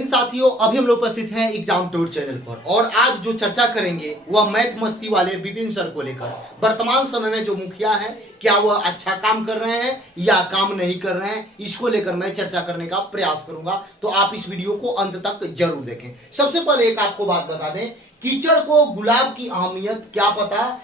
इन साथियों, अभी हम लोग उपस्थित हैं एग्जाम टूर चैनल पर और आज जो चर्चा करेंगे वह मैथ मस्ती वाले विपिन सर को लेकर। वर्तमान समय में जो मुखिया हैं, क्या वह अच्छा काम कर रहे हैं या काम नहीं कर रहे हैं, इसको लेकर मैं चर्चा करने का प्रयास करूंगा। तो आप इस वीडियो को अंत तक जरूर देखें। सबसे पहले एक आपको बात बता दें, कीचड़ को गुलाब की अहमियत क्या पता।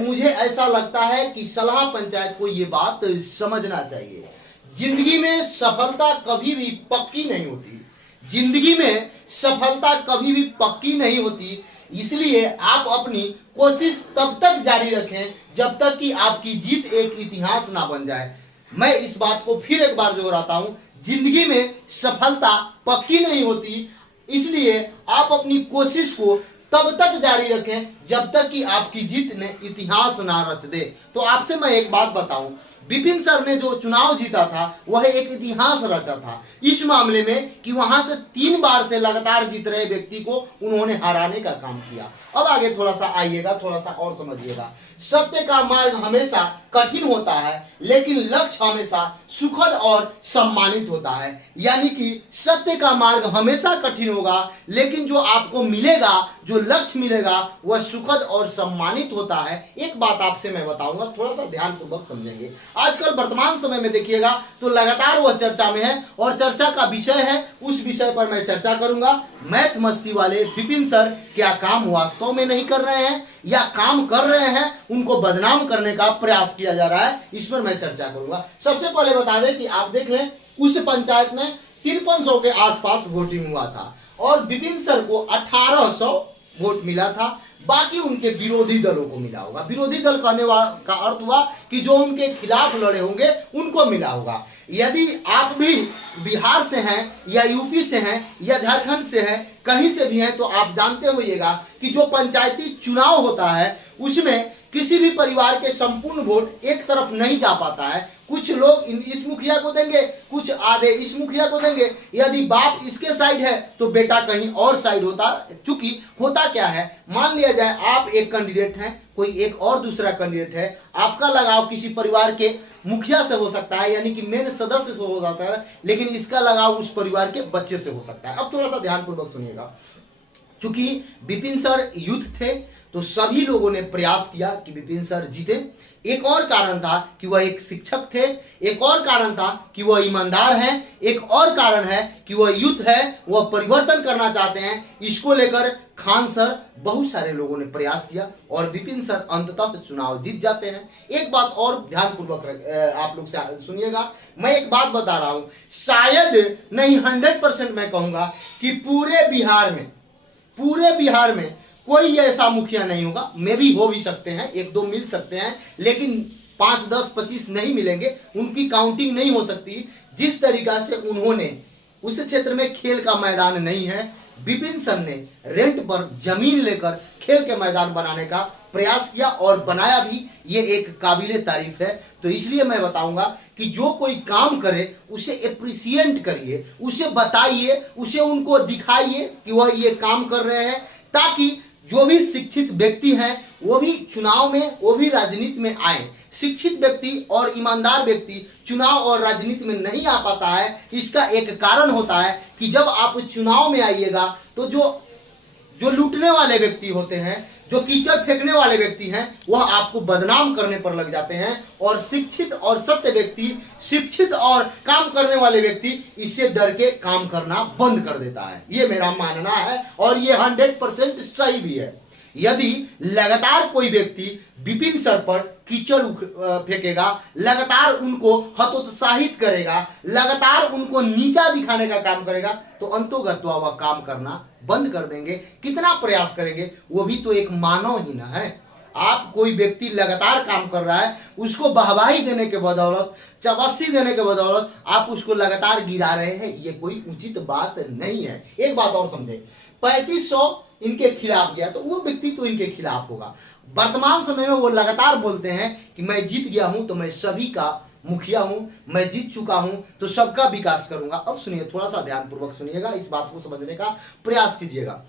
मुझे ऐसा लगता है कि सलाह पंचायत को ये बात समझना चाहिए। जिंदगी में सफलता कभी भी पक्की नहीं होती, जिंदगी में सफलता कभी भी पक्की नहीं होती। इसलिए आप अपनी कोशिश तब तक जारी रखें जब तक कि आपकी जीत एक इतिहास ना बन जाए। मैं इस बात को फिर एक बार दोहराता हूं, जिंदगी में सफलता पक्की नहीं होती, इसलिए आप अपनी कोशिश को तब तक जारी रखें जब तक कि आपकी जीत ने इतिहास ना रच दे। तो आपसे मैं एक बात बताऊं, विपिन सर ने जो चुनाव जीता था वह एक इतिहास रचा था इस मामले में कि वहां से 3 बार से लगातार जीत रहे व्यक्ति को उन्होंने हराने का काम किया। अब आगे थोड़ा सा आइएगा, थोड़ा सा और समझिएगा। सत्य का मार्ग हमेशा कठिन होता है, लेकिन लक्ष्य हमेशा सुखद और सम्मानित होता है। यानी कि सत्य का मार्ग हमेशा कठिन होगा, लेकिन जो आपको मिलेगा, जो लक्ष्य मिलेगा, वह सुखद और सम्मानित होता है। एक बात आपसे मैं बताऊंगा, थोड़ा सा ध्यानपूर्वक समझेंगे। आजकल वर्तमान समय में देखिएगा तो लगातार वह चर्चा में है और चर्चा का विषय है, उस विषय पर मैं चर्चा करूंगा। मैथ मस्ती वाले विपिन सर क्या काम वास्तव में नहीं कर रहे हैं या काम कर रहे हैं, उनको बदनाम करने का प्रयास किया जा रहा है, इस पर मैं चर्चा करूंगा। सबसे पहले बता दें कि आप देख लें, उस पंचायत में 5300 के आसपास वोटिंग हुआ था और विपिन सर को 1800 वोट मिला था। बाकी उनके विरोधी दलों को मिला होगा। विरोधी दल कहने का अर्थ हुआ कि जो उनके खिलाफ लड़े होंगे उनको मिला होगा। यदि आप भी बिहार से हैं या यूपी से हैं या झारखंड से हैं, कहीं से भी हैं, तो आप जानते होइएगा कि जो पंचायती चुनाव होता है उसमें किसी भी परिवार के संपूर्ण वोट एक तरफ नहीं जा पाता है। कुछ लोग इस मुखिया को देंगे, कुछ आधे इस मुखिया को देंगे। यदि बाप इसके साइड है तो बेटा कहीं और साइड होता। चूंकि होता क्या है, मान लिया जाए आप एक कैंडिडेट हैं, कोई एक और दूसरा कैंडिडेट है, आपका लगाव किसी परिवार के मुखिया से हो सकता है, यानी कि मेन सदस्य से हो जाता है, लेकिन इसका लगाव उस परिवार के बच्चे से हो सकता है। अब थोड़ा सा ध्यानपूर्वक सुनिएगा। चूंकि विपिन सर यूथ थे तो सभी लोगों ने प्रयास किया कि विपिन सर जीते। एक और कारण था कि वह एक शिक्षक थे, एक और कारण था कि वह ईमानदार हैं, एक और कारण है कि वह यूथ है, वह परिवर्तन करना चाहते हैं। इसको लेकर खान सर, बहुत सारे लोगों ने प्रयास किया और विपिन सर अंततः चुनाव जीत जाते हैं। एक बात और ध्यानपूर्वक आप लोग से सुनिएगा, मैं एक बात बता रहा हूं, शायद नहीं 100% मैं कहूंगा कि पूरे बिहार में कोई ऐसा मुखिया नहीं होगा। मे भी हो भी सकते हैं, 1-2 मिल सकते हैं, लेकिन 5, 10, 25 नहीं मिलेंगे। उनकी काउंटिंग नहीं हो सकती। जिस तरीका से उन्होंने, उस क्षेत्र में खेल का मैदान नहीं है, विपिन सर ने रेंट पर जमीन लेकर खेल के मैदान बनाने का प्रयास किया और बनाया भी। ये एक काबिले तारीफ है। तो इसलिए मैं बताऊंगा कि जो कोई काम करे उसे एप्रिशिएट करिए, उसे बताइए, उसे उनको दिखाइए कि वह ये काम कर रहे हैं, ताकि जो भी शिक्षित व्यक्ति हैं वो भी चुनाव में, वो भी राजनीति में आए। शिक्षित व्यक्ति और ईमानदार व्यक्ति चुनाव और राजनीति में नहीं आ पाता है। इसका एक कारण होता है कि जब आप चुनाव में आइएगा तो जो लूटने वाले व्यक्ति होते हैं, जो कीचड़ फेंकने वाले व्यक्ति हैं, वह आपको बदनाम करने पर लग जाते हैं। और शिक्षित और सत्य व्यक्ति, शिक्षित और काम करने वाले व्यक्ति इससे डर के काम करना बंद कर देता है। ये मेरा मानना है और ये 100% सही भी है। यदि लगातार कोई व्यक्ति विपिन सर पर कीचड़ फेंकेगा, लगातार उनको हतोत्साहित करेगा, लगातार उनको नीचा दिखाने का काम करेगा, तो अंतोगत्वा वह काम करना बंद कर देंगे। कितना प्रयास करेंगे, वो भी तो एक मानव ही ना है। आप कोई व्यक्ति लगातार काम कर रहा है, उसको वाहवाही देने के बदौलत, चबस्सी देने के बदौलत आप उसको लगातार गिरा रहे हैं, ये कोई उचित बात नहीं है। एक बात और समझे, 3500 इनके खिलाफ गया तो वो व्यक्ति तो इनके खिलाफ होगा। वर्तमान समय में वो लगातार बोलते हैं कि मैं जीत गया हूं तो मैं सभी का मुखिया हूं, मैं जीत चुका हूं तो सबका विकास करूंगा। अब सुनिए, थोड़ा सा ध्यानपूर्वक सुनिएगा, इस बात को समझने का प्रयास कीजिएगा।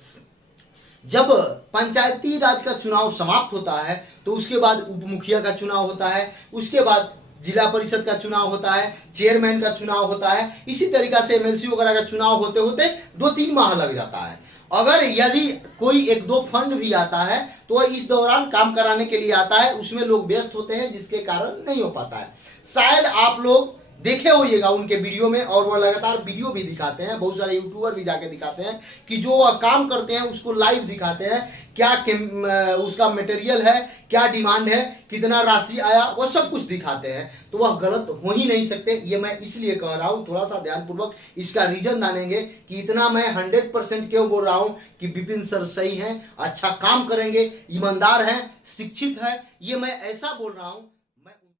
जब पंचायती राज का चुनाव समाप्त होता है तो उसके बाद उप मुखिया का चुनाव होता है, उसके बाद जिला परिषद का चुनाव होता है, चेयरमैन का चुनाव होता है, इसी तरीका से एमएलसी वगैरह का चुनाव होते होते 2-3 माह लग जाता है। अगर यदि कोई 1-2 फंड भी आता है तो वह इस दौरान काम कराने के लिए आता है, उसमें लोग व्यस्त होते हैं जिसके कारण नहीं हो पाता है। शायद आप लोग देखे होइएगा उनके वीडियो में, और वो लगातार वीडियो भी दिखाते हैं, बहुत सारे यूट्यूबर भी जाके दिखाते हैं कि जो वह काम करते हैं उसको लाइव दिखाते हैं, क्या उसका मटेरियल है, क्या डिमांड है, कितना राशि आया, वह सब कुछ दिखाते हैं। तो वह गलत हो ही नहीं सकते। ये मैं इसलिए कह रहा हूं, थोड़ा सा ध्यानपूर्वक इसका रीजन जानेंगे कि इतना मैं 100% क्यों बोल रहा हूं कि विपिन सर सही हैं, अच्छा काम करेंगे, ईमानदार हैं, शिक्षित है। ये मैं ऐसा बोल रहा हूं